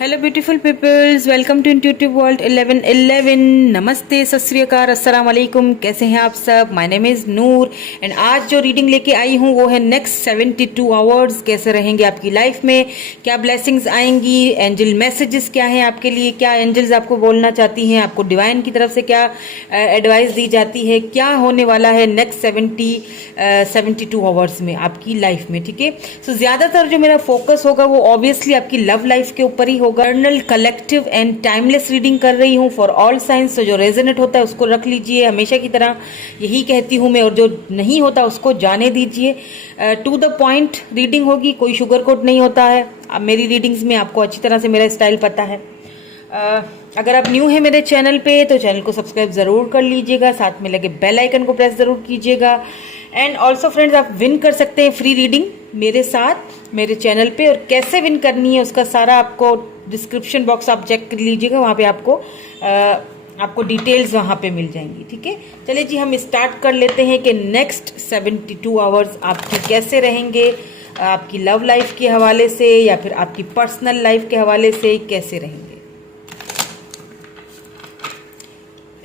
Hello beautiful peoples, welcome to intuitive world 1111। नमस्ते, सत श्री अकाल, अस्सलाम वालेकुम। कैसे हैं आप सब? My name is Noor and आज जो रीडिंग लेके आई हूँ वो है नेक्स्ट 72 आवर्स कैसे रहेंगे आपकी लाइफ में, क्या ब्लेसिंग्स आएंगी, एंजल मैसेजेस क्या हैं आपके लिए, क्या एंजल्स आपको बोलना चाहती हैं, आपको डिवाइन की तरफ से क्या एडवाइस दी जाती है, क्या होने वाला है नेक्स्ट 72 आवर्स में आपकी लाइफ में। ठीक है, सो ज़्यादातर जो मेरा फोकस होगा वो ऑब्वियसली आपकी लव लाइफ के ऊपर ही होगा। Journal, collective and timeless reading कर रही हूँ फॉर ऑल साइंस। तो जो रेजोनेट होता है उसको रख लीजिए, हमेशा की तरह यही कहती हूँ मैं, और जो नहीं होता उसको जाने दीजिए। टू द पॉइंट रीडिंग होगी, कोई शुगर कोट नहीं होता है। अब मेरी रीडिंग्स में आपको अच्छी तरह से मेरा स्टाइल पता है। अगर आप न्यू हैं मेरे चैनल पे तो चैनल को सब्सक्राइब ज़रूर कर लीजिएगा, साथ में लगे बेल आइकन को प्रेस ज़रूर कीजिएगा। एंड ऑल्सो फ्रेंड्स, आप विन कर सकते हैं फ्री रीडिंग मेरे साथ मेरे चैनल पे, और कैसे विन करनी है उसका सारा आपको डिस्क्रिप्शन बॉक्स आप चेक कर लीजिएगा, वहाँ पे आपको डिटेल्स वहाँ पे मिल जाएंगी। ठीक है, चलिए जी हम स्टार्ट कर लेते हैं कि नेक्स्ट 72 आवर्स आपके कैसे रहेंगे, आपकी लव लाइफ के हवाले से या फिर आपकी पर्सनल लाइफ के हवाले से कैसे रहेंगे।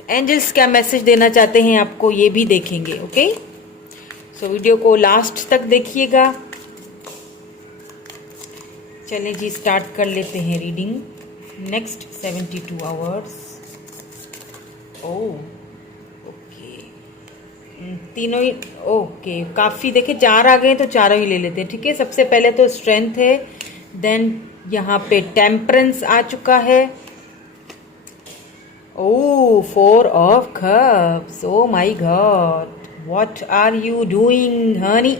एंजल्स क्या मैसेज देना चाहते हैं आपको ये भी देखेंगे। ओके, सो वीडियो को लास्ट तक देखिएगा। चलें जी स्टार्ट कर लेते हैं रीडिंग नेक्स्ट 72 आवर्स। ओके, तीनों ही ओके, काफ़ी देखे 4 आ गए तो चारों ही ले लेते हैं। ठीक है, सबसे पहले तो स्ट्रेंथ है, देन यहाँ पे टेम्परेंस आ चुका है। 4 of cups. Oh my God, what are you doing honey?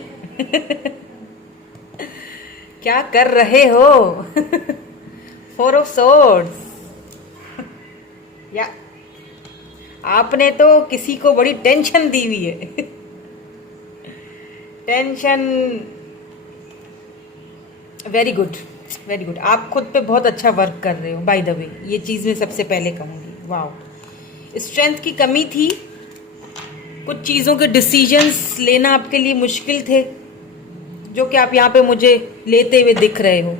क्या कर रहे हो? 4 ऑफ सोर्ड्स। या आपने तो किसी को बड़ी टेंशन दी हुई है। Tension, very good very good. आप खुद पे बहुत अच्छा वर्क कर रहे हो बाय द वे, ये चीज़ मैं सबसे पहले कहूँगी। वाह, स्ट्रेंथ की कमी थी, कुछ चीज़ों के डिसीजंस लेना आपके लिए मुश्किल थे, जो कि आप यहाँ पे मुझे लेते हुए दिख रहे हो।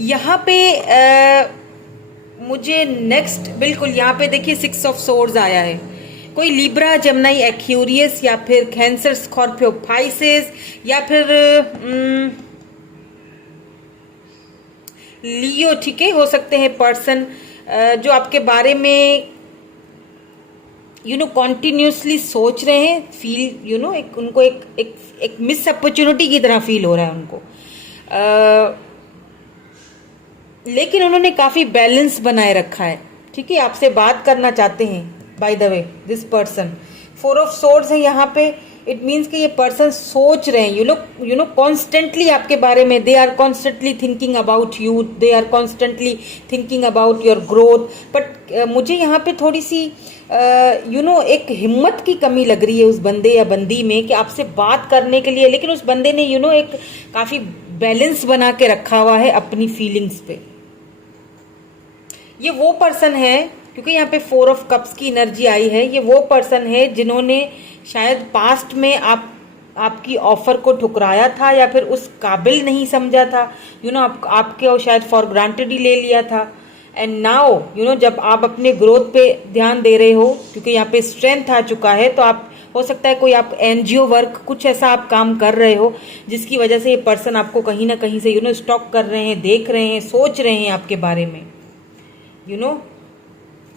यहाँ पे मुझे नेक्स्ट बिल्कुल यहाँ पे देखिए 6 ऑफ सोर्ड्स आया है। कोई लिब्रा, जेमिनी, एक्वेरियस या फिर कैंसर, स्कॉर्पियो, पाइसेस या फिर लियो। ठीक है, हो सकते हैं पर्सन जो आपके बारे में कॉन्टिन्यूसली सोच रहे हैं, फील उनको एक मिस अपॉर्चुनिटी की तरह फील हो रहा है उनको, लेकिन उन्होंने काफ़ी बैलेंस बनाए रखा है। ठीक है, आपसे बात करना चाहते हैं by the way this person. 4 of swords है यहाँ पे, इट मीन्स कि ये पर्सन सोच रहे हैं कॉन्स्टेंटली आपके बारे में। They are constantly thinking about you, they are constantly thinking about your growth. But मुझे यहाँ पे थोड़ी सी एक हिम्मत की कमी लग रही है उस बंदे या बंदी में कि आपसे बात करने के लिए, लेकिन उस बंदे ने एक काफ़ी बैलेंस बना के रखा हुआ है अपनी फीलिंग्स पे। ये वो पर्सन है, क्योंकि यहाँ पे 4 ऑफ कप्स की एनर्जी आई है, ये वो पर्सन है जिन्होंने शायद पास्ट में आपकी ऑफर को ठुकराया था या फिर उस काबिल नहीं समझा था, आपके शायद फॉर ग्रांटेड ही ले लिया था। एंड नाउ जब आप अपने ग्रोथ पे ध्यान दे रहे हो, क्योंकि यहाँ पे स्ट्रेंथ आ चुका है, तो आप हो सकता है कोई आप एनजीओ वर्क, कुछ ऐसा आप काम कर रहे हो जिसकी वजह से ये पर्सन आपको कहीं ना कहीं से स्टॉक कर रहे हैं, देख रहे हैं, सोच रहे हैं आपके बारे में,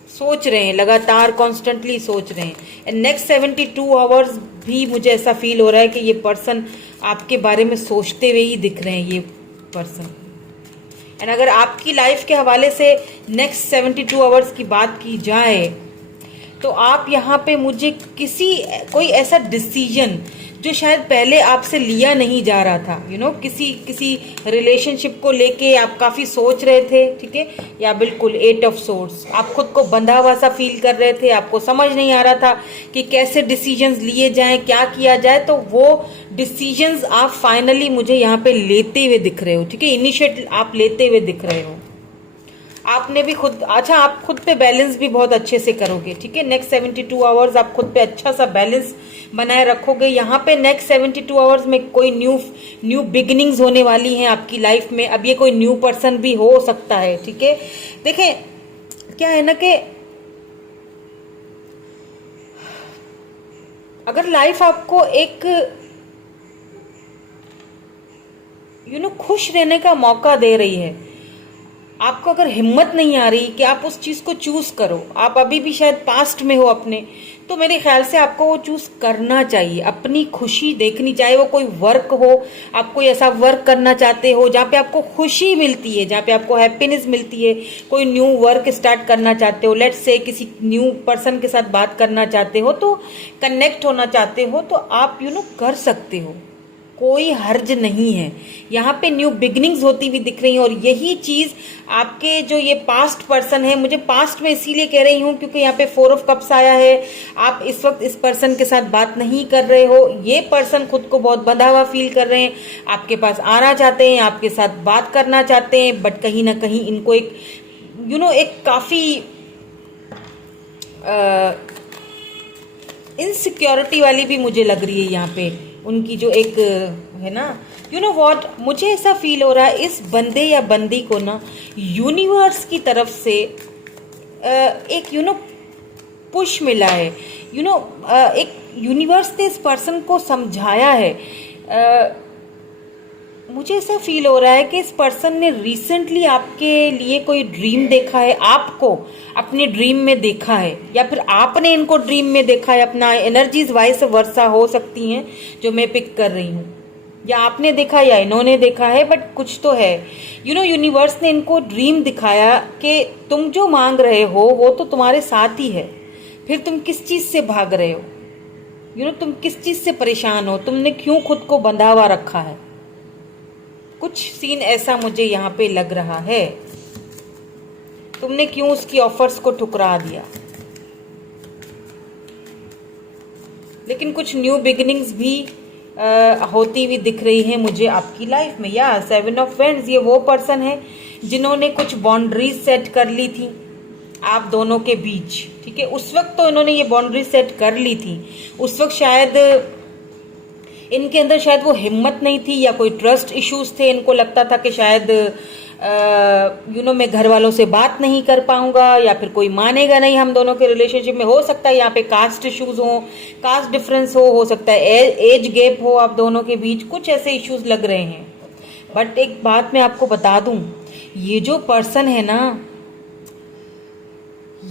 सोच रहे हैं, लगातार कॉन्स्टेंटली सोच रहे हैं। एंड नेक्स्ट 72 आवर्स भी मुझे ऐसा फील हो रहा है कि ये पर्सन आपके बारे में सोचते हुए ही दिख रहे हैं ये पर्सन। एंड अगर आपकी लाइफ के हवाले से नेक्स्ट 72 आवर्स की बात की जाए तो आप यहाँ पे मुझे कोई ऐसा डिसीजन जो शायद पहले आपसे लिया नहीं जा रहा था, किसी रिलेशनशिप को लेके आप काफ़ी सोच रहे थे। ठीक है, या बिल्कुल 8 ऑफ सोर्ड्स, आप खुद को बंधा हुआ सा फील कर रहे थे, आपको समझ नहीं आ रहा था कि कैसे डिसीजंस लिए जाएं, क्या किया जाए, तो वो डिसीजंस आप फाइनली मुझे यहाँ पे लेते हुए दिख रहे हो। ठीक है, इनिशिएटिव आप लेते हुए दिख रहे हो। आपने भी खुद, अच्छा आप खुद पे बैलेंस भी बहुत अच्छे से करोगे, ठीक है। नेक्स्ट 72 आवर्स आप खुद पे अच्छा सा बैलेंस बनाए रखोगे। यहाँ पे नेक्स्ट 72 आवर्स में कोई न्यू बिगिनिंग्स होने वाली हैं आपकी लाइफ में। अब ये कोई न्यू पर्सन भी हो सकता है, ठीक है। देखें क्या है ना कि अगर लाइफ आपको एक खुश रहने का मौका दे रही है, आपको अगर हिम्मत नहीं आ रही कि आप उस चीज को चूज करो, आप अभी भी शायद पास्ट में हो अपने, तो मेरे ख्याल से आपको वो चूज करना चाहिए। अपनी खुशी देखनी चाहिए, वो कोई वर्क हो, आप कोई ऐसा वर्क करना चाहते हो जहाँ पे आपको खुशी मिलती है, जहाँ पे आपको हैप्पीनेस मिलती है, कोई न्यू वर्क स्टार्ट करना चाहते हो, लेट्स से किसी न्यू पर्सन के साथ बात करना चाहते हो, तो कनेक्ट होना चाहते हो, तो आप कर सकते हो, कोई हर्ज नहीं है। यहाँ पे न्यू बिगनिंग्स होती हुई दिख रही हैं। और यही चीज आपके जो ये पास्ट पर्सन है, मुझे पास्ट में इसीलिए कह रही हूँ क्योंकि यहाँ पे 4 ऑफ कप्स आया है। आप इस वक्त इस पर्सन के साथ बात नहीं कर रहे हो, ये पर्सन खुद को बहुत बंधा हुआ फील कर रहे हैं, आपके पास आना चाहते हैं, आपके साथ बात करना चाहते हैं, बट कहीं ना कहीं इनको एक एक काफी इनसिक्योरिटी वाली भी मुझे लग रही है यहाँ पे उनकी जो एक है ना, वॉट, मुझे ऐसा फील हो रहा है इस बंदे या बंदी को ना यूनिवर्स की तरफ से एक पुश मिला है। एक यूनिवर्स ने इस पर्सन को समझाया है। मुझे ऐसा फील हो रहा है कि इस पर्सन ने रिसेंटली आपके लिए कोई ड्रीम देखा है, आपको अपने ड्रीम में देखा है, या फिर आपने इनको ड्रीम में देखा है। अपना एनर्जीज वाइस वर्सा हो सकती हैं जो मैं पिक कर रही हूँ, या आपने देखा या इन्होंने देखा है, बट कुछ तो है। यूनिवर्स ने इनको ड्रीम दिखाया कि तुम जो मांग रहे हो वो तो तुम्हारे साथ ही है, फिर तुम किस चीज से भाग रहे हो, तुम किस चीज से परेशान हो, तुमने क्यों खुद को बंधा हुआ रखा है। कुछ सीन ऐसा मुझे यहाँ पे लग रहा है, तुमने क्यों उसकी ऑफर्स को ठुकरा दिया। लेकिन कुछ न्यू बिगिनिंग्स भी होती हुई दिख रही है मुझे आपकी लाइफ में। या 7 ऑफ वेंड्स, ये वो पर्सन है जिन्होंने कुछ बाउंड्रीज सेट कर ली थी आप दोनों के बीच, ठीक है। उस वक्त तो इन्होंने ये बाउंड्रीज सेट कर ली थी, उस वक्त शायद इनके अंदर शायद वो हिम्मत नहीं थी, या कोई ट्रस्ट इश्यूज थे। इनको लगता था कि शायद मैं घर वालों से बात नहीं कर पाऊंगा, या फिर कोई मानेगा नहीं हम दोनों के रिलेशनशिप में। हो सकता है यहाँ पे कास्ट इश्यूज हो, कास्ट डिफरेंस हो सकता है एज गैप हो आप दोनों के बीच, कुछ ऐसे इश्यूज लग रहे हैं। बट एक बात मैं आपको बता दूं, ये जो पर्सन है ना,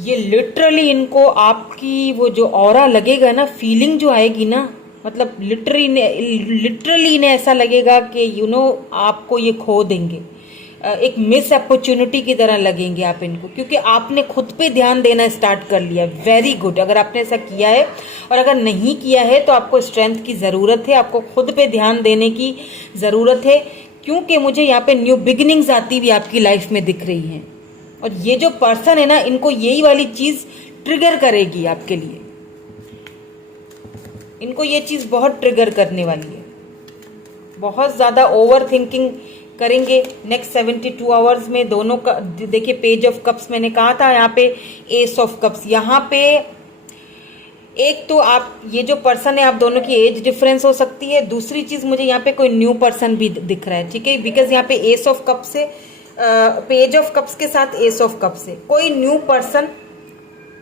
ये लिटरली इनको आपकी वो जो ऑरा लगेगा ना, फीलिंग जो आएगी ना, मतलब लिटरली इन्हें ऐसा लगेगा कि आपको ये खो देंगे, एक मिस अपॉर्चुनिटी की तरह लगेंगे आप इनको, क्योंकि आपने खुद पे ध्यान देना स्टार्ट कर लिया। वेरी गुड, अगर आपने ऐसा किया है, और अगर नहीं किया है तो आपको स्ट्रेंथ की ज़रूरत है, आपको खुद पे ध्यान देने की ज़रूरत है, क्योंकि मुझे यहाँ पे न्यू बिगिनिंग्स आती हुई आपकी लाइफ में दिख रही हैं। और ये जो पर्सन है ना, इनको यही वाली चीज़ ट्रिगर करेगी आपके लिए, इनको ये चीज़ बहुत ट्रिगर करने वाली है, बहुत ज़्यादा ओवर थिंकिंग करेंगे नेक्स्ट 72 आवर्स में दोनों का। देखिए पेज ऑफ कप्स मैंने कहा था, यहाँ पे एस ऑफ कप्स। यहाँ पे एक तो आप, ये जो पर्सन है आप दोनों की एज डिफरेंस हो सकती है, दूसरी चीज मुझे यहाँ पे कोई न्यू पर्सन भी दिख रहा है, ठीक है, बिकॉज यहाँ पे एस ऑफ कप्स से पेज ऑफ कप्स के साथ एस ऑफ कप्स है, कोई न्यू पर्सन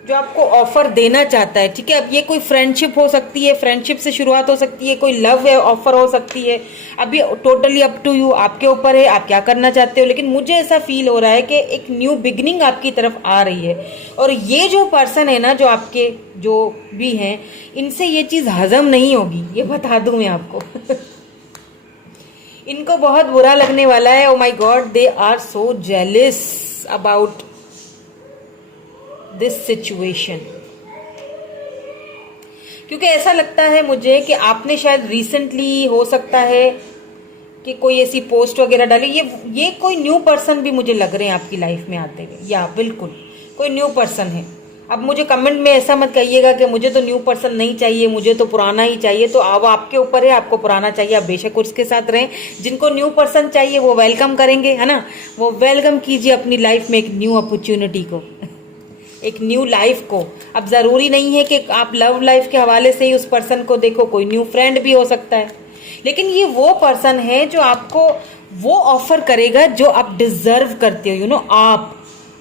जो आपको ऑफर देना चाहता है, ठीक है। अब ये कोई फ्रेंडशिप हो सकती है, फ्रेंडशिप से शुरुआत हो सकती है, कोई लव ऑफर हो सकती है, अब ये टोटली अप टू यू, आपके ऊपर है आप क्या करना चाहते हो। लेकिन मुझे ऐसा फील हो रहा है कि एक न्यू बिगनिंग आपकी तरफ आ रही है, और ये जो पर्सन है ना, जो आपके जो भी हैं, इनसे ये चीज हजम नहीं होगी, ये बता दूं मैं आपको इनको बहुत बुरा लगने वाला है। Oh my God, they are so jealous about this situation, क्योंकि ऐसा लगता है मुझे कि आपने शायद रिसेंटली, हो सकता है कि कोई ऐसी पोस्ट वगैरह डाली, ये कोई न्यू पर्सन भी मुझे लग रहे हैं आपकी लाइफ में आते हुए, या बिल्कुल कोई न्यू पर्सन है अब मुझे कमेंट में ऐसा मत कहिएगा कि मुझे तो न्यू पर्सन नहीं चाहिए, मुझे तो पुराना ही चाहिए। तो अब आपके ऊपर है, आपको पुराना चाहिए, आप बेशक उसके साथ रहें। जिनको न्यू पर्सन चाहिए वो वेलकम करेंगे, है ना, वो वेलकम कीजिए अपनी लाइफ में एक न्यू अपॉर्चुनिटी को, एक न्यू लाइफ को। अब ज़रूरी नहीं है कि आप लव लाइफ के हवाले से ही उस पर्सन को देखो, कोई न्यू फ्रेंड भी हो सकता है, लेकिन ये वो पर्सन है जो आपको वो ऑफर करेगा जो आप डिजर्व करते हो।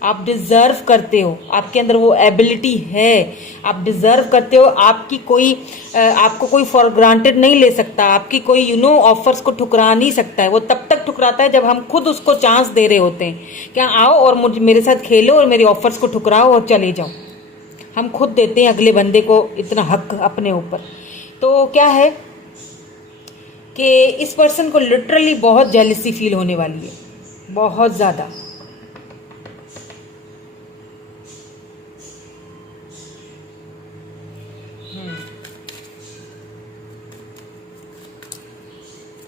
आप डिजर्व करते हो, आपके अंदर वो एबिलिटी है, आप डिजर्व करते हो। आपको कोई फॉर ग्रांटेड नहीं ले सकता, आपकी कोई ऑफर्स को ठुकरा नहीं सकता है। वो तब तक ठुकराता है जब हम खुद उसको चांस दे रहे होते हैं, क्या आओ और मेरे साथ खेलो और मेरी ऑफर्स को ठुकराओ और चले जाओ। हम खुद देते हैं अगले बंदे को इतना हक अपने ऊपर। तो क्या है कि इस पर्सन को लिटरली बहुत जेलसी फील होने वाली है, बहुत ज़्यादा।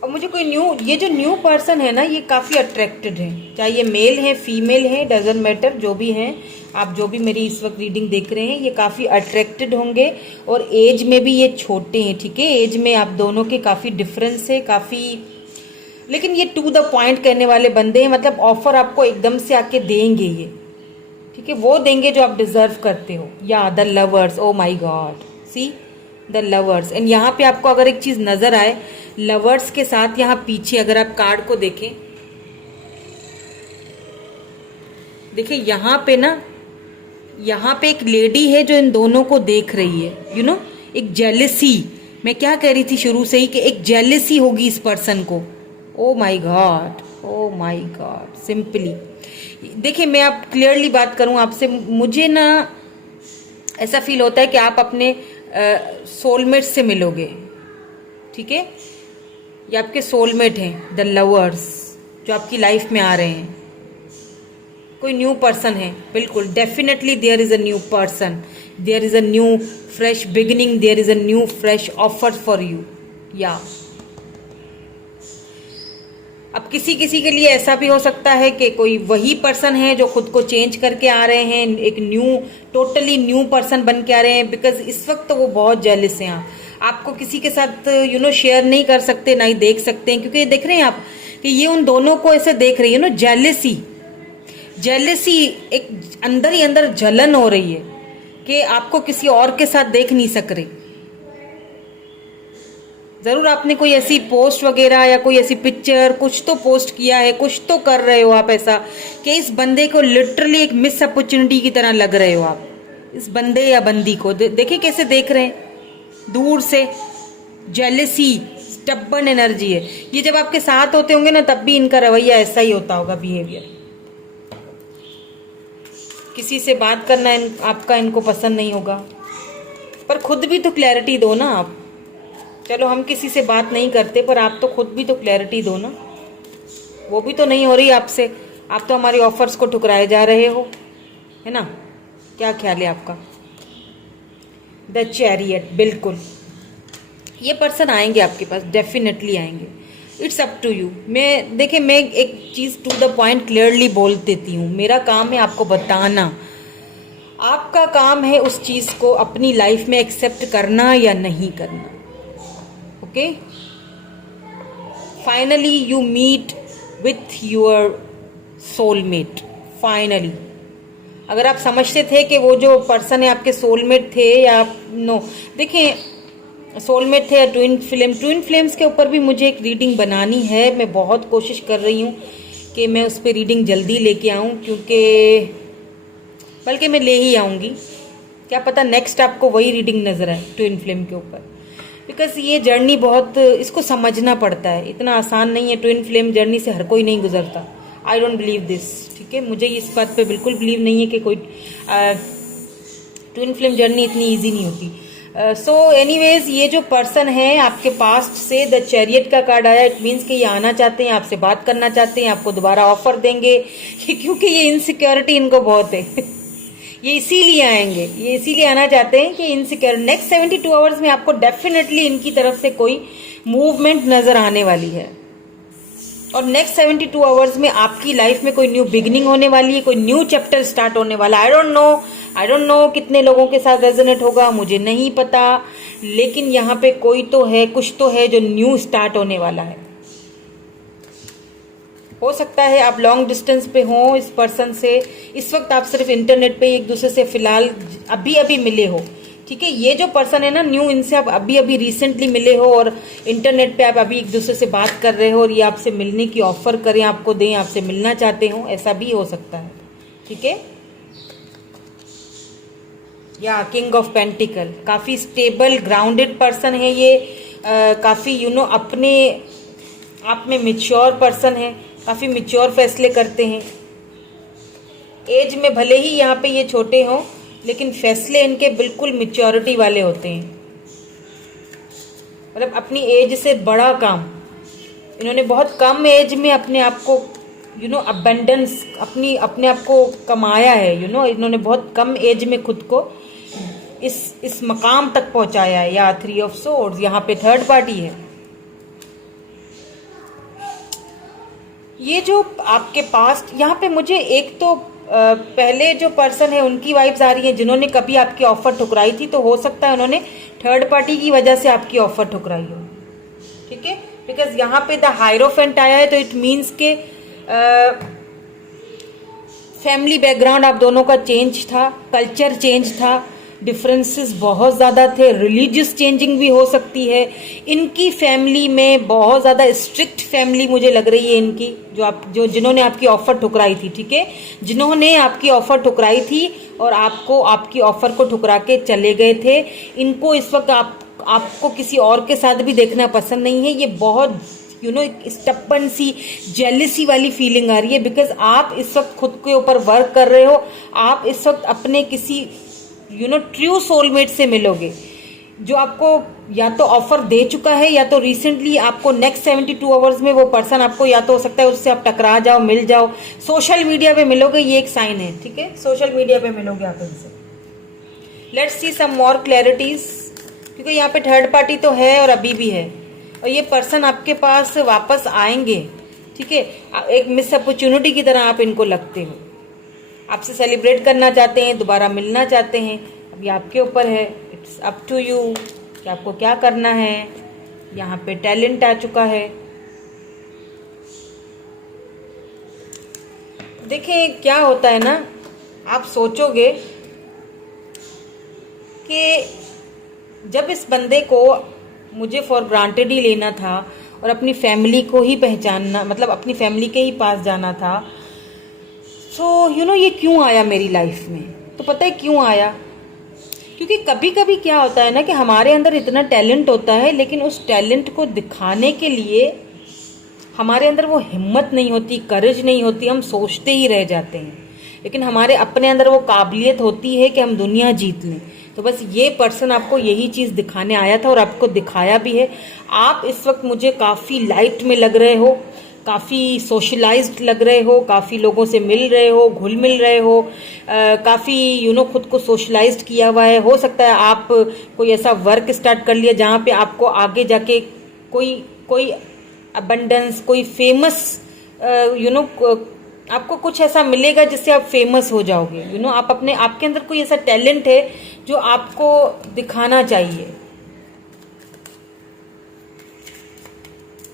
और मुझे ये जो न्यू पर्सन है ना, ये काफ़ी अट्रैक्टेड है, चाहे ये मेल है फीमेल है, डजेंट मैटर, जो भी हैं आप, जो भी मेरी इस वक्त रीडिंग देख रहे हैं, ये काफ़ी अट्रैक्टेड होंगे। और एज में भी ये छोटे हैं, ठीक है, एज में आप दोनों के काफ़ी डिफरेंस है, काफ़ी, लेकिन ये टू द पॉइंट कहने वाले बंदे हैं। मतलब ऑफर आपको एकदम से आके देंगे ये, ठीक है, वो देंगे जो आप डिजर्व करते हो। या the lovers, oh my God, see the lovers. And यहाँ पे आपको अगर एक चीज नजर आए लवर्स के साथ, यहाँ पीछे अगर आप कार्ड को देखें, देखिए यहाँ पे ना, यहाँ पे एक लेडी है जो इन दोनों को देख रही है, एक जेलसी। मैं क्या कह रही थी शुरू से ही कि एक जेलसी होगी इस पर्सन को। ओ my God, O my God, simply देखिए, मैं आप क्लियरली बात करूं आपसे, मुझे ना ऐसा फील होता है कि आप अपने सोलमेट से मिलोगे, ठीक है, ये आपके सोलमेट हैं, द लवर्स, जो आपकी लाइफ में आ रहे हैं। कोई न्यू पर्सन है, बिल्कुल, definitely there is a new person, there is a new fresh beginning, there is a new fresh offer for you. या अब किसी किसी के लिए ऐसा भी हो सकता है कि कोई वही पर्सन है जो खुद को चेंज करके आ रहे हैं, एक टोटली न्यू पर्सन बन के आ रहे हैं। बिकॉज इस वक्त तो वो बहुत जेलस हैं, आपको किसी के साथ शेयर नहीं कर सकते, ना ही देख सकते हैं, क्योंकि देख रहे हैं आप कि ये उन दोनों को ऐसे देख रही है, जेलसी, एक अंदर ही अंदर जलन हो रही है कि आपको किसी और के साथ देख नहीं सक रहे। जरूर आपने कोई ऐसी पोस्ट वगैरह या कोई ऐसी पिक्चर कुछ तो पोस्ट किया है, कुछ तो कर रहे हो आप ऐसा कि इस बंदे को लिटरली एक मिस अपॉर्चुनिटी की तरह लग रहे हो आप। इस बंदे या बंदी को देखिए कैसे देख रहे हैं दूर से, जेलसी, स्टबर्न एनर्जी है ये। जब आपके साथ होते होंगे ना तब भी इनका रवैया ऐसा ही होता होगा, बिहेवियर। किसी से बात करना आपका इनको पसंद नहीं होगा, पर खुद भी तो क्लैरिटी दो ना आप। चलो हम किसी से बात नहीं करते, पर आप तो खुद भी तो क्लैरिटी दो ना। वो भी तो नहीं हो रही आपसे, आप तो हमारी ऑफर्स को ठुकराए जा रहे हो, है ना। क्या ख्याल है आपका? द चैरियट, बिल्कुल ये पर्सन आएंगे आपके पास, डेफिनेटली आएंगे। It's up to you. देखिए मैं एक चीज़ टू द पॉइंट क्लियरली बोल देती हूँ, मेरा काम है आपको बताना, आपका काम है उस चीज़ को अपनी लाइफ में एक्सेप्ट करना या नहीं करना। Okay, finally you meet with your soulmate. Finally अगर आप समझते थे कि वो जो पर्सन है आपके सोलमेट थे या नो, देखिए सोलमेट थे या ट्विन फ्लेम्स के ऊपर भी मुझे एक रीडिंग बनानी है। मैं बहुत कोशिश कर रही हूँ कि मैं उस पर रीडिंग जल्दी लेके आऊँ, क्योंकि बल्कि मैं ले ही आऊँगी, क्या पता नेक्स्ट आपको वही रीडिंग नजर आए ट्विन फ्लेम के ऊपर। बिकॉज ये जर्नी बहुत, इसको समझना पड़ता है, इतना आसान नहीं है। ट्विन फ्लेम जर्नी से हर कोई नहीं गुजरता। आई डोंट बिलीव दिस, ठीक है, मुझे इस बात पे बिल्कुल बिलीव नहीं है कि कोई ट्विन फ्लेम जर्नी इतनी ईजी नहीं होती। सो एनीवेज ये जो पर्सन है आपके पास्ट से, द चैरियट का कार्ड आया, इट मीन्स कि ये आना चाहते हैं, आपसे बात करना चाहते हैं, आपको दोबारा ऑफर देंगे क्योंकि ये इनसिक्योरिटी इनको बहुत है ये इसीलिए आएंगे, ये इसीलिए आना चाहते हैं कि इनसिक्योर। नेक्स्ट 72 आवर्स में आपको डेफिनेटली इनकी तरफ से कोई मूवमेंट नजर आने वाली है, और नेक्स्ट 72 आवर्स में आपकी लाइफ में कोई न्यू बिगिनिंग होने वाली है, कोई न्यू चैप्टर स्टार्ट होने वाला है। I don't know I don't know कितने लोगों के साथ रेजोनेट होगा, मुझे नहीं पता, लेकिन यहाँ पे कोई तो है, कुछ तो है जो न्यू स्टार्ट होने वाला है। हो सकता है आप लॉन्ग डिस्टेंस पे हो इस पर्सन से, इस वक्त आप सिर्फ इंटरनेट पे एक दूसरे से फिलहाल अभी अभी मिले हो, ठीक है। ये जो पर्सन है ना न्यू, इनसे आप अभी अभी रिसेंटली मिले हो और इंटरनेट पे आप अभी एक दूसरे से बात कर रहे हो और ये आपसे मिलने की ऑफर करें, आपको दें, आपसे मिलना चाहते हो, ऐसा भी हो सकता है, ठीक है। या किंग ऑफ पेंटिकल, काफ़ी स्टेबल ग्राउंडेड पर्सन है ये, काफ़ी अपने आप में मिच्योर पर्सन है, काफ़ी मिच्योर फैसले करते हैं। एज में भले ही यहाँ पे ये छोटे हों, लेकिन फैसले इनके बिल्कुल मिच्योरिटी वाले होते हैं। मतलब अपनी एज से बड़ा काम इन्होंने बहुत कम एज में अपने आप को अबेंडेंस, अपने आप को कमाया है। इन्होंने बहुत कम एज में खुद को इस मकाम तक पहुंचाया है। या 3 ऑफ सोर्ड्स, यहाँ पे थर्ड पार्टी है। ये जो आपके पास्ट, यहाँ पे मुझे एक तो पहले जो पर्सन है उनकी वाइब्स आ रही है जिन्होंने कभी आपकी ऑफर ठुकराई थी, तो हो सकता है उन्होंने थर्ड पार्टी की वजह से आपकी ऑफर ठुकराई हो, ठीक है। बिकॉज यहाँ पे द हायरोफेंट आया है, तो इट मीन्स के फैमिली बैकग्राउंड आप दोनों का चेंज था, कल्चर चेंज था, डिफरेंसेस बहुत ज़्यादा थे, रिलीजियस चेंजिंग भी हो सकती है। इनकी फैमिली में बहुत ज़्यादा स्ट्रिक्ट फैमिली मुझे लग रही है इनकी, जिन्होंने आपकी ऑफ़र ठुकराई थी, ठीक है, जिन्होंने आपकी ऑफ़र ठुकराई थी और आपकी ऑफ़र को ठुकरा के चले गए थे। इनको इस वक्त आपको किसी और के साथ भी देखना पसंद नहीं है। ये बहुत स्टप्पन सी जेलिसी वाली फीलिंग आ रही है, बिकॉज आप इस वक्त खुद के ऊपर वर्क कर रहे हो। आप इस वक्त अपने किसी ट्रू सोलमेट से मिलोगे जो आपको या तो ऑफर दे चुका है, या तो रिसेंटली आपको नेक्स्ट 72 आवर्स में वो पर्सन आपको, या तो हो सकता है उससे आप टकरा जाओ, मिल जाओ, सोशल मीडिया पे मिलोगे, ये एक साइन है, ठीक है। सोशल मीडिया पे मिलोगे आप इनसे। Let's see some more clarities, क्योंकि यहाँ पे थर्ड पार्टी तो है और अभी भी है, और ये पर्सन आपके पास वापस आएंगे, ठीक है। एक मिस अपॉर्चुनिटी की तरह आप इनको लगते हो, आपसे सेलिब्रेट करना चाहते हैं, दोबारा मिलना चाहते हैं। अभी आपके ऊपर है, इट्स अप टू यू कि आपको क्या करना है। यहाँ पे टैलेंट आ चुका है। देखें क्या होता है ना, आप सोचोगे कि जब इस बंदे को मुझे फॉर ग्रांटेड ही लेना था और अपनी फैमिली को ही पहचानना, मतलब अपनी फैमिली के ही पास जाना था, सो ये क्यों आया मेरी लाइफ में। तो पता है क्यों आया, क्योंकि कभी कभी क्या होता है ना कि हमारे अंदर इतना टैलेंट होता है, लेकिन उस टैलेंट को दिखाने के लिए हमारे अंदर वो हिम्मत नहीं होती, करेज नहीं होती, हम सोचते ही रह जाते हैं। लेकिन हमारे अपने अंदर वो काबिलियत होती है कि हम दुनिया जीत लें। तो बस ये पर्सन आपको यही चीज़ दिखाने आया था और आपको दिखाया भी है। आप इस वक्त मुझे काफ़ी लाइट में लग रहे हो, काफ़ी सोशलाइज्ड लग रहे हो, काफ़ी लोगों से मिल रहे हो, घुल मिल रहे हो, काफ़ी खुद को सोशलाइज्ड किया हुआ है। हो सकता है आप कोई ऐसा वर्क स्टार्ट कर लिया जहाँ पे आपको आगे जाके कोई अबंडेंस, कोई फेमस आपको कुछ ऐसा मिलेगा जिससे आप फेमस हो जाओगे। आपके अंदर कोई ऐसा टैलेंट है जो आपको दिखाना चाहिए,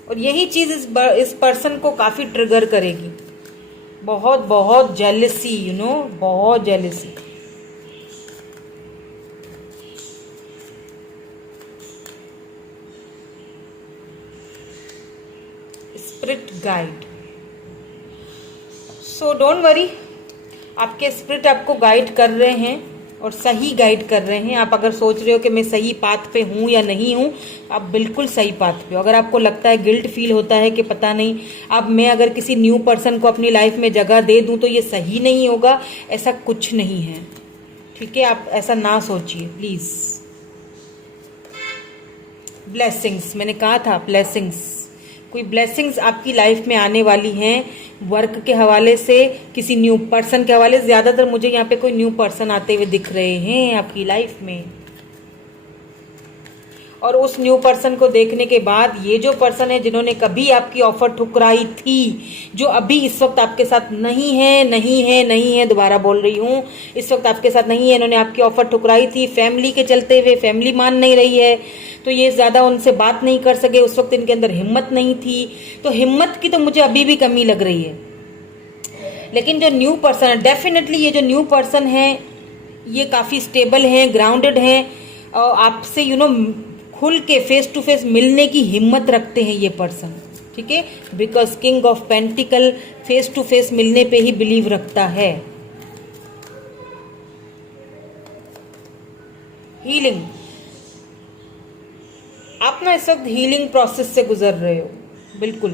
और यही चीज़ इस पर्सन को काफ़ी ट्रिगर करेगी। बहुत बहुत जेलसी, बहुत jealousy. Spirit guide, so don't worry, आपके स्पिरिट आपको गाइड कर रहे हैं और सही गाइड कर रहे हैं। आप अगर सोच रहे हो कि मैं सही पाथ पे हूँ या नहीं हूँ, आप बिल्कुल सही पाथ पे हो। अगर आपको लगता है, गिल्ट फील होता है कि पता नहीं अब मैं अगर किसी न्यू पर्सन को अपनी लाइफ में जगह दे दूँ तो ये सही नहीं होगा, ऐसा कुछ नहीं है, ठीक है। आप ऐसा ना सोचिए प्लीज़। ब्लेसिंग्स, मैंने कहा था ब्लेसिंग्स, कोई ब्लेसिंग्स आपकी लाइफ में आने वाली हैं, वर्क के हवाले से, किसी न्यू पर्सन के हवाले से। ज़्यादातर मुझे यहाँ पे कोई न्यू पर्सन आते हुए दिख रहे हैं आपकी लाइफ में, और उस न्यू पर्सन को देखने के बाद ये जो पर्सन है जिन्होंने कभी आपकी ऑफर ठुकराई थी, जो अभी इस वक्त आपके साथ नहीं है, नहीं है, नहीं है, दोबारा बोल रही हूँ, इस वक्त आपके साथ नहीं है, इन्होंने आपकी ऑफर ठुकराई थी फैमिली के चलते हुए, फैमिली मान नहीं रही है तो ये ज़्यादा उनसे बात नहीं कर सके, उस वक्त इनके अंदर हिम्मत नहीं थी, तो हिम्मत की तो मुझे अभी भी कमी लग रही है। लेकिन जो न्यू पर्सन है, डेफिनेटली ये जो न्यू पर्सन है ये काफ़ी स्टेबल हैं, ग्राउंडेड हैं और आपसे खुल के फेस टू फेस मिलने की हिम्मत रखते हैं ये पर्सन, ठीक है, because king of pentacle face to face मिलने पे ही बिलीव रखता है। हीलिंग, आप ना इस वक्त हीलिंग प्रोसेस से गुजर रहे हो, बिल्कुल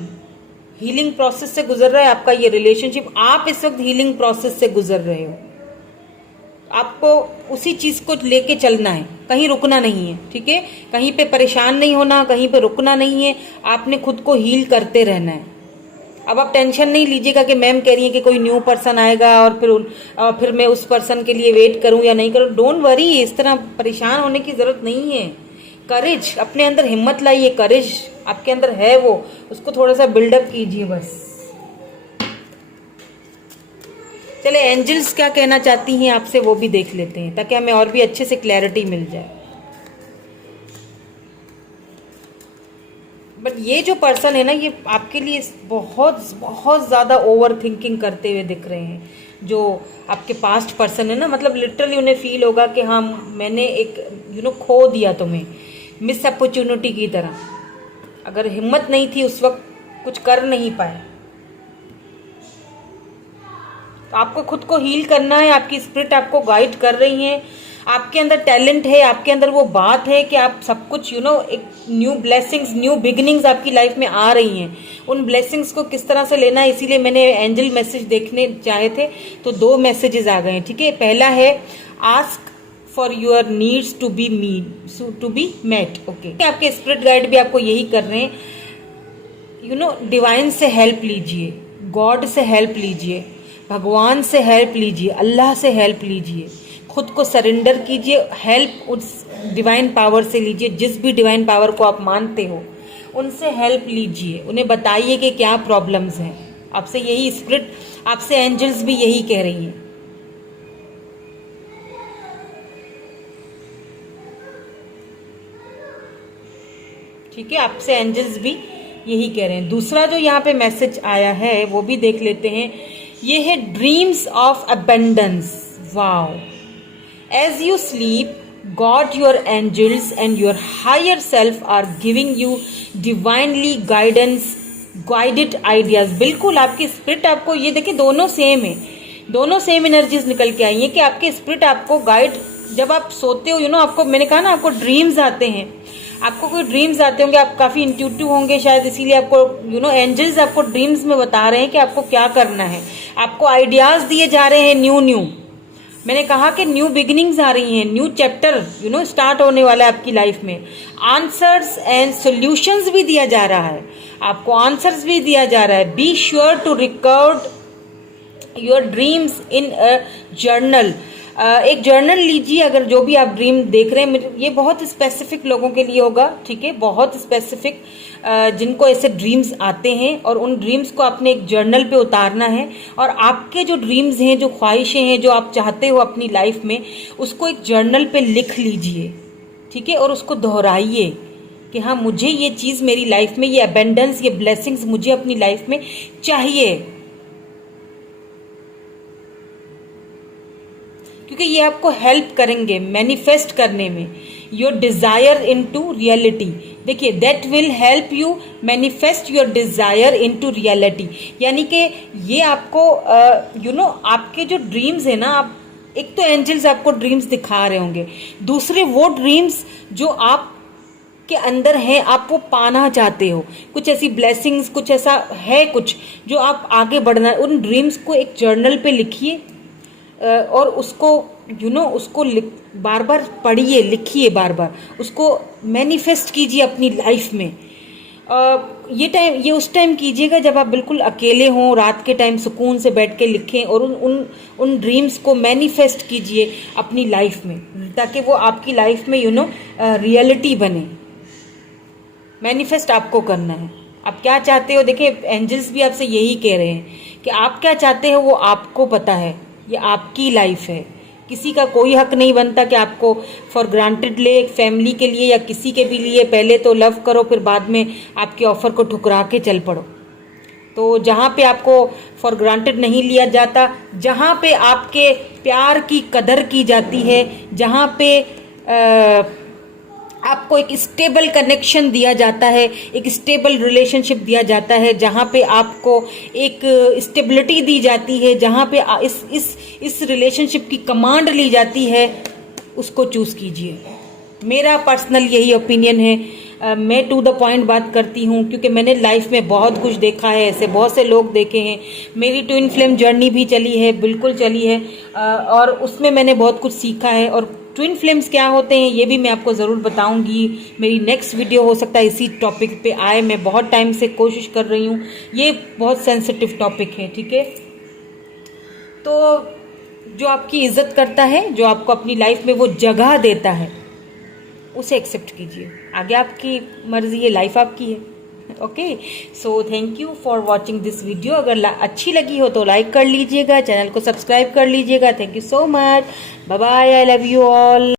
हीलिंग प्रोसेस से गुजर रहा है आपका ये रिलेशनशिप, आप इस वक्त हीलिंग प्रोसेस से गुजर रहे हो। आपको उसी चीज को लेके चलना है, कहीं रुकना नहीं है, ठीक है, कहीं पे परेशान नहीं होना, कहीं पे रुकना नहीं है, आपने खुद को हील करते रहना है। अब आप टेंशन नहीं लीजिएगा कि मैम कह रही है कि कोई न्यू पर्सन आएगा और फिर मैं उस पर्सन के लिए वेट करूं या नहीं करूं। डोंट वरी, इस तरह परेशान होने की जरूरत नहीं है। करेज, अपने अंदर हिम्मत लाइए, करेज आपके अंदर है वो, उसको थोड़ा सा बिल्डअप कीजिए बस। चले एंजल्स क्या कहना चाहती हैं आपसे वो भी देख लेते हैं ताकि हमें और भी अच्छे से क्लैरिटी मिल जाए। बट ये जो पर्सन है ना ये आपके लिए बहुत बहुत ज़्यादा ओवर थिंकिंग करते हुए दिख रहे हैं। जो आपके पास्ट पर्सन है ना, मतलब लिटरली उन्हें फील होगा कि हाँ मैंने एक खो दिया तुम्हें, मिस अपॉर्चुनिटी की तरह। अगर हिम्मत नहीं थी उस वक्त कुछ कर नहीं पाए। तो आपको खुद को हील करना है, आपकी स्पिरिट आपको गाइड कर रही है, आपके अंदर टैलेंट है, आपके अंदर वो बात है कि आप सब कुछ एक न्यू ब्लेसिंग्स, न्यू बिगिनिंग्स आपकी लाइफ में आ रही हैं। उन ब्लेसिंग्स को किस तरह से लेना है, इसीलिए मैंने एंजल मैसेज देखने चाहे थे तो 2 मैसेजेस आ गए हैं, ठीक है। पहला है ask for your needs to be met, okay. आपके स्पिरिट गाइड भी आपको यही कर रहे हैं, डिवाइन से हेल्प लीजिए, गॉड से हेल्प लीजिए, भगवान से हेल्प लीजिए, अल्लाह से हेल्प लीजिए, खुद को सरेंडर कीजिए, हेल्प उस डिवाइन पावर से लीजिए। जिस भी डिवाइन पावर को आप मानते हो उनसे हेल्प लीजिए, उन्हें बताइए कि क्या प्रॉब्लम्स हैं। आपसे यही स्पिरिट, आपसे एंजल्स भी यही कह रही हैं। ठीक है, आपसे एंजल्स भी यही कह रहे हैं। दूसरा जो यहाँ पे मैसेज आया है वो भी देख लेते हैं। ये है dreams of abundance. Wow, as you sleep God, your angels and your higher self are giving you divinely guided ideas। बिल्कुल आपकी स्पिरिट आपको, ये देखिए दोनों सेम है, दोनों सेम एनर्जीज निकल के आई है कि आपके स्पिरिट आपको गाइड, जब आप सोते हो आपको, मैंने कहा ना आपको ड्रीम्स आते हैं, आपको कोई ड्रीम्स आते होंगे, आप काफी इंट्यूटिव होंगे शायद, इसीलिए आपको एंजल्स आपको ड्रीम्स में बता रहे हैं कि आपको क्या करना है, आपको आइडियाज दिए जा रहे हैं न्यू। मैंने कहा कि न्यू बिगिनिंग्स आ रही हैं, न्यू चैप्टर स्टार्ट होने वाला है आपकी लाइफ में। आंसर्स एंड सॉल्यूशंस भी दिया जा रहा है, आपको आंसर्स भी दिया जा रहा है। Be sure to record your dreams in a journal. एक जर्नल लीजिए, अगर जो भी आप ड्रीम देख रहे हैं, ये बहुत स्पेसिफिक लोगों के लिए होगा, ठीक है, बहुत स्पेसिफिक, जिनको ऐसे ड्रीम्स आते हैं, और उन ड्रीम्स को आपने एक जर्नल पे उतारना है। और आपके जो ड्रीम्स हैं, जो ख्वाहिशें हैं, जो आप चाहते हो अपनी लाइफ में, उसको एक जर्नल पे लिख लीजिए, ठीक है, और उसको दोहराइए कि हाँ मुझे ये चीज़ मेरी लाइफ में, ये अबेंडेंस, ये ब्लेसिंग्स मुझे अपनी लाइफ में चाहिए, क्योंकि ये आपको हेल्प करेंगे मैनिफेस्ट करने में योर डिजायर इनटू रियलिटी। देखिए, that will help you manifest your desire into reality, यानी कि ये आपको आपके जो ड्रीम्स है ना, आप एक तो एंजल्स आपको ड्रीम्स दिखा रहे होंगे, दूसरे वो ड्रीम्स जो आप के अंदर हैं, आप वो पाना चाहते हो, कुछ ऐसी ब्लेसिंग्स, कुछ ऐसा है, कुछ जो आप आगे बढ़ना, उन ड्रीम्स को एक जर्नल पे लिखिए और उसको उसको बार बार पढ़िए, लिखिए, बार बार उसको मैनिफेस्ट कीजिए अपनी लाइफ में। ये उस टाइम कीजिएगा जब आप बिल्कुल अकेले हों, रात के टाइम सुकून से बैठ के लिखें और उन ड्रीम्स को मैनिफेस्ट कीजिए अपनी लाइफ में, ताकि वो आपकी लाइफ में रियलिटी बने। मैनिफेस्ट आपको करना है। आप क्या चाहते हो, देखिए एंजल्स भी आपसे यही कह रहे हैं कि आप क्या चाहते हो वो आपको पता है, ये आपकी लाइफ है। किसी का कोई हक नहीं बनता कि आपको फॉर ग्रांटेड ले, फैमिली के लिए या किसी के भी लिए। पहले तो लव करो, फिर बाद में आपके ऑफर को ठुकरा के चल पड़ो। तो जहाँ पे आपको फॉर ग्रांटेड नहीं लिया जाता, जहाँ पे आपके प्यार की कदर की जाती है, जहाँ पे आपको एक स्टेबल कनेक्शन दिया जाता है, एक स्टेबल रिलेशनशिप दिया जाता है, जहाँ पे आपको एक स्टेबिलिटी दी जाती है, जहाँ पे इस रिलेशनशिप की कमांड ली जाती है, उसको चूज़ कीजिए। मेरा पर्सनल यही ओपिनियन है। मैं टू द पॉइंट बात करती हूँ क्योंकि मैंने लाइफ में बहुत कुछ देखा है, ऐसे बहुत से लोग देखे हैं। मेरी ट्विन फ्लेम जर्नी भी चली है, बिल्कुल चली है, और उसमें मैंने बहुत कुछ सीखा है। और ट्विन फ्लेम्स क्या होते हैं ये भी मैं आपको ज़रूर बताऊंगी। मेरी नेक्स्ट वीडियो हो सकता है इसी टॉपिक पे आए। मैं बहुत टाइम से कोशिश कर रही हूँ, ये बहुत सेंसिटिव टॉपिक है, ठीक है। तो जो आपकी इज्जत करता है, जो आपको अपनी लाइफ में वो जगह देता है, उसे एक्सेप्ट कीजिए। आगे आपकी मर्जी है, लाइफ आपकी है। Okay, so thank you for watching this video. अगर अच्छी लगी हो तो लाइक कर लीजिएगा, चैनल को सब्सक्राइब कर लीजिएगा। Thank you so much, bye bye, I love you all.